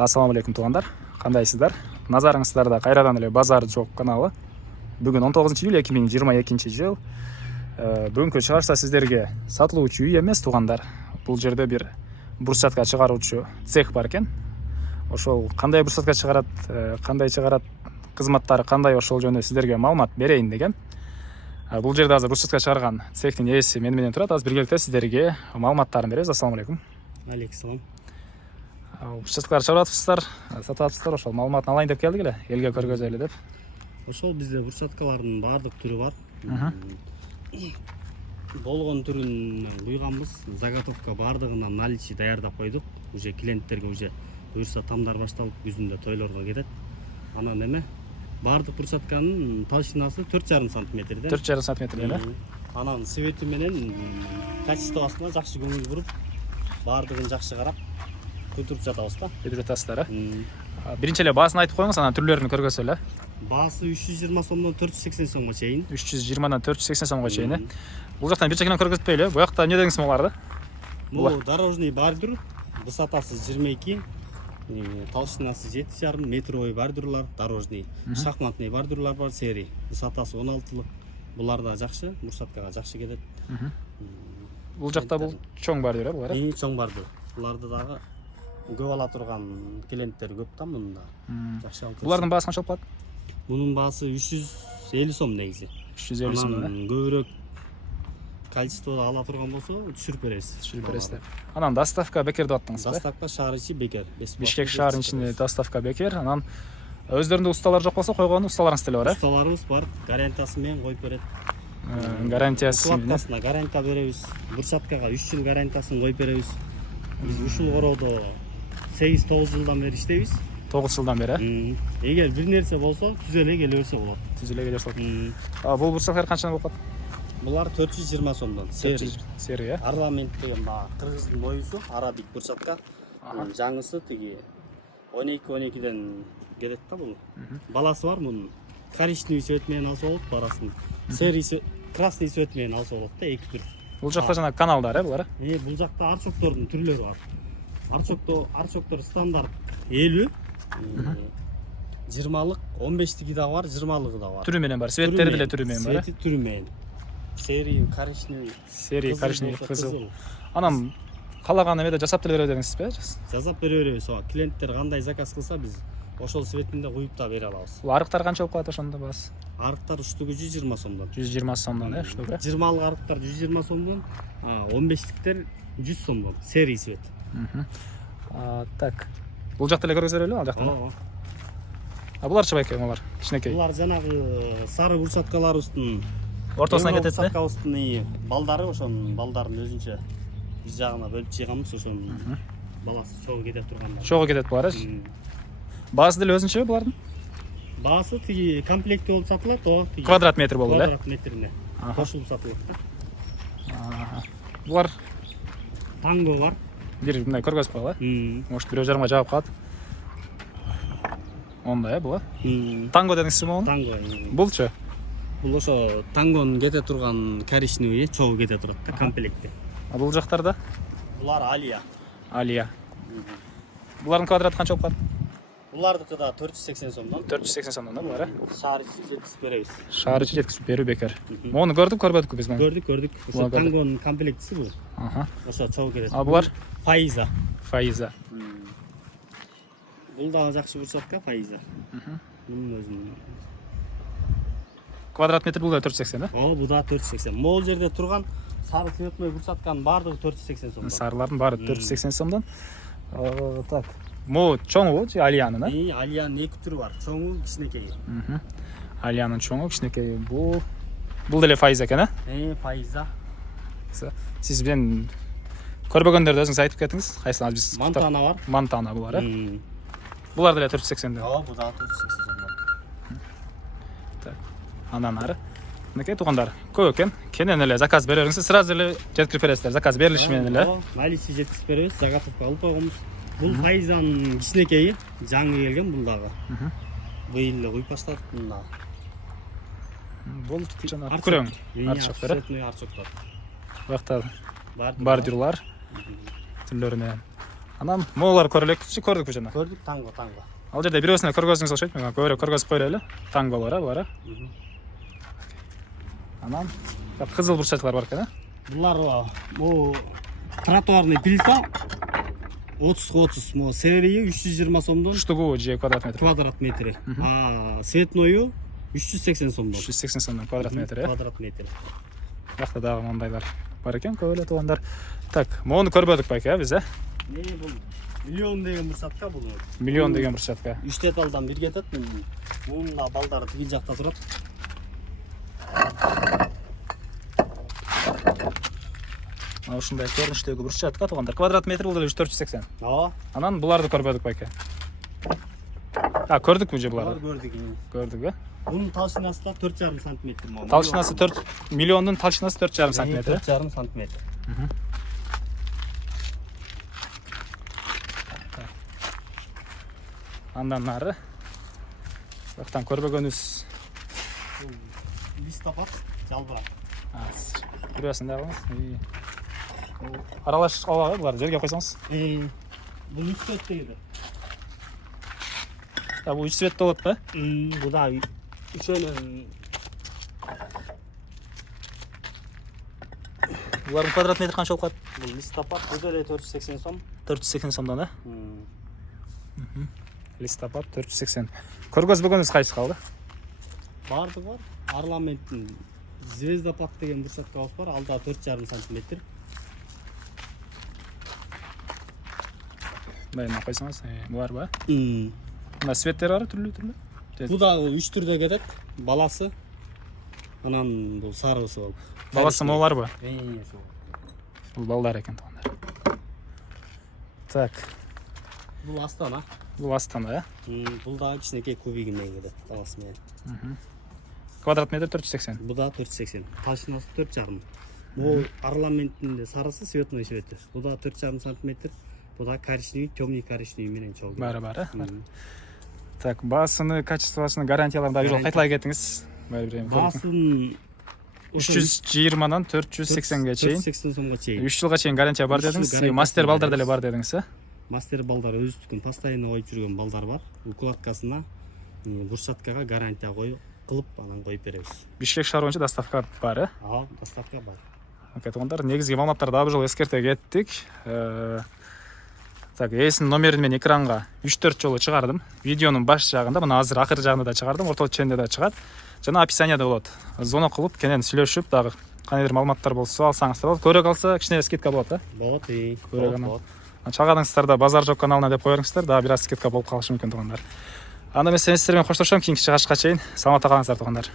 Assalamu алейкум туугандар. Кандайсыздар? Назарыңыздарда кайрадан эле Базар жок каналы. Бүгүн 19 июль 2022 жыл. Бүгүнкү чыгарышта сиздерге сатылуучу үй эмес туугандар. Бул жерде бир бурсатка чыгаруучу цех бар экен. Ошол кандай бурсатка чыгарат, кандай чыгарат, кызматтары кандай, ошол жөнүндө сиздерге маалымат берейин деген. Бул жерде азыр бурсатка чыгарган цехтин ээси менен турат. Азыр биргеликте сиздерге маалыматтарын беребиз. Ассаламу алейкум. Алейкум салам. Бурсаткалар чыгарып атыпсыздар, сатып атыпсыздар. Ошол маалыматын алайын деп келдик эле, элге көргөзөлү деп. Ошол бизде бурсаткалардын баардык түрү бар. Болгон түрүн куйганбыз. Заготовка баардыгына наличи даярдап койдук. Уже клиенттерге уже буюрса тамдар башталып, күзүндө тойлорго кетет. Анан эме баардык бурсатканын толщинасы 4,5 см. 4,5 см эле. Анан свети менен качествосуна жакшы көңүл буруп, баардыгын жакшы карап көтүрүп жатабыз да. Көтүрүп жатасыздар, Биринчи эле баасын айтып коюңуз, анан түрлөрүн көргөзөлү. Баасы 320 сомдон 480 сомго чейин. 320дан 480 сомго чейин. Бул жактан бир жакынан көргөзбөйлү. Бу жакта эмне дегенсиз буларды? Бул дорожный бордюр, высотасы 22, толщинасы 7,5 метровый бордюрлар, дорожный, шахматный бордюрлар бар, серий. Высотасы 16лык. Булар да жакшы, бурсаткага жакшы кетет. Бул жакта бул чоң бордюр, булар. Чоң бордюр. Буларды дагы көп ала турган клиенттер көп да мында. Жакшы алып. Булардын баасы канча болуп калат? Мунун баасы 350 сом негизи. 350 сом. Көбүрөөк количествода ала турган болсо түшүрүп беребиз. Түшүрүп бересиздер. Анан доставка бекер деп аттыңыз ба? Доставка шаар ичи бекер. Бишкек шаарынын ичинде доставка бекер. Анан өздөрүндө усталар жок болсо койгон усталарыңыз деле бар, Усталарыбыз бар, гарантиясы менен коюп берет. Гарантиясы менен. Укладкасына гарантия беребиз. Бурсаткага 3 жыл гарантиясын коюп беребиз. Биз ушул короодо 8-9 жылдан бери иштейбиз. 9 жылдан бери. Эгер бир нерсе болсо түзө эле келе берсе болот. Түзө эле келе берсе болот. Бул бурсаткалар канчадан болуп калат? Булар 420 сомдон. Сери, Орнамент деген баягы кыргыздын оюсу, арабик бурсатка. Жаңысы тиги 12-12ден келет да бул. Баласы бар мунун. Коричневый цвет менен алса болот, барасын. Серий красный цвет менен алса болот да, эки түр. Бул жакта жана каналдар, булар. Бул жакта арчоктордун түрлөрү бар. Арчоктор стандарт 50, 20лык, 15тиги да бар, 20лыгы да бар. Түрү менен бар, светтери деле түрү менен бар. Свети түрү менен. Серий коричневый. Серий коричневый, кызыл. Анан калаган эмеде жасап деле бере бериңизби? Жасап бере беребиз. Клиенттер кандай заказ кылса биз ошол светинде куюп да бере алабыз. Арыктар канча болуп калат ошондо баасы? Арыктар штугу 120 сомдон. 120 сомдон, штугу. 20лык арыктар 120 сомдон, 15ликтер 100 сомдон. Серий свет. Так. Бул жакта эле көргөзө берели, ал жактан. Буларчы байке, булар кичинекей. Булар жанагы сары бурсаткаларыбыздын ортосунан кетет да? Бурсаткабыздын балдары, ошонун балдарын өзүнчө биз жагына бөлүп чыйганбыз, ошонун баласы чогуу кете тургандар. Чогуу кетет булар. Баасы деле өзүнчө булардын? Баасы тиги комплекти болуп сатылат, тиги Квадрат метр болуп эле. Квадрат метрине кошулуп сатылат да. Булар Танго бар. бир мындай көргөзүп коелу. Может 1,5 жаап калат. Ондай бул. Танго дедиңизби мону? Танго. Булчу? Бул ошо тангонун кете турган коричневый чогуу кете турат да, комплекти. Бул жактарда? Булар Алия. Алия. Булардын квадраты канча болуп калат? Булардыкы да 480 сомдон. 480 сомдон да булар. Шаар ичи жеткизип беребиз. Шаар ичи жеткизип берүү бекер. Мону көрдүкпү биз муну? Көрдүк. Ошо тангонун комплектиси бул. Ошо чогуу кетет. Булар? Фаиза. Бул дагы жакшы бурсатка, Фаиза. Мунун өзүнүн квадрат метр бул да 480 да? Бул да 480. Могул жерде турган сары цветной бурсатканын баардыгы 480 сомдон. Сарылардын баары 480 сомдон. Так. Могу чоңу же Алиянын, Алиянын эки түрү бар. Чоңу, кичинекейи. Алиянын чоңу, кичинекейи. Бул деле Фаиза экен, Фаиза. Сиз менен көрбөгөндөрдү өзүңүз айтып кетиңиз. Кайсылары биз? Монтана бар. Монтана булар, Булар деле 480 да. Бул да 480 сомдон. Так. Андан ары. Мынакей туугандар, көп экен. Кенен эле заказ бере бериңиз, сразу эле жеткирип бересиздер. Заказ берилиши менен эле. Наличи жеткирип беребиз, заготовка алып койгонбуз. Бул Фаизанын кичинекейи, жаңы келген бул дагы. Быйыл эле куюп баштадык мында. Бул жана күрөң, арчоктор. Арчоктор. Бу жакта бордюрлар түрлөрү менен. Анан могулар көрөлөкчү, көрдүкпү жана. Көрдүк, танго. Ал жерде бирөөсүнө көргөзүңүз окшойт. Мен көбүрөөк көргөзүп койролу. Танголор булар. Анан кызыл бурчаклар бар экен, Булар могу тротуарный плита 30-30, могу серии 320 сомдон Штугу же квадрат метр. квадрат метри. Светною 380 сомдон. 380 сомдон квадрат метр. Квадрат метр. Бакта дагы мондайлар бар экен, көп эле туугандар. Так, могуну көрбөдүк байке, биз Бул миллион деген бурчатка бул. Миллион деген бурчатка. 3 деталдан бир кетет. Мунун да балдары тиги жакта турат. Мына ушундай көрүнүштөгү бурчатка туугандар. Квадрат метр бул деле 480. Ооба. Анан буларды көрбөдүк байке. Көрдүкпү же буларды? Көрдүк. Көрдүк, Bunun talşinası da 4,5 santimetre. Talşinası 4 milyonun talşinası 4,5 santimetre. 4,5 santimetre. Andan nары. Бактан көрбөгөнүз. Листопад жалбырак. Көрөсүң дагы. Аралаш алабы булар жерге койсоңуз. Бул 3 цвет дейби. Бул 3 цветте болот ба? Бу да üçünün Булардын квадрат метр канча болуп калат? Бул листопад бу да 480 сом. 480 сомдон, да? Листопад 480. Көргөзбөгөнүз кайсы калды? Бардыгы бар. Парламенттин звездопад деген бурчаткабыз бар. Ал да 4,5 сантиметр. Мына койсоңуз, бар ба? Мына светтер бар түрлүү-түрлүү. Бу да 3 түрдө кетет. Баласы. Анан бул сарыбысы болуп. Баласы молар ба? Бул балдар экен туугандар. Так. Бул Астана. Бул Астана, Бул да кичинекей кубиги менен кетет. Баласы менен. Квадрат метр 480. Бу да 480. Талшынасы 4,5. Бул парламенттин сарысы цветной цвети. Бу да 4,5 сантиметр. Бу да коричневый, темный коричневый менен чогуу. Бары. Так, баасыны, качествосуну, гарантияларын дагы жол кайталай кетиңиз. Баасын 320-нан 480-ге чейин. 480 сомго чейин. 3 жылга чейин гарантия бар дедиңиз. Мастер балдар деле бар дедиңиз, Мастер балдар өзүнүн постоянно коюп жүргөн балдар бар. Укладкасына бурчаткага гарантия кылып анан коюп беребиз. Бишкек шаар боюнча доставка бар, доставка бар. Туугандар, негизги маалыматтарды дагы бир жолу эскерте кеттик. Так, эсинин номерин мен экранга 3-4 жолу чыгардым. Видеонун баш жагында, мына азыр акыр жагында да чыгардым, ортолук ченде да чыгат. Жана описанияда болот. Звонок кылып, кенен сүйлөшүп, дагы кандайдыр маалыматтар болсо алсаңыздар болот. Көрө калса кичине скидка болот, Болот, болот. Чагадыңыздар да базар жок каналына деп коюңуздар, дагы бир аз скидка болуп калышы мүмкүн туугандар. Анда мен сиздер менен коштошом, кийинки чыгышка чейин саламатта калыңыздар туугандар.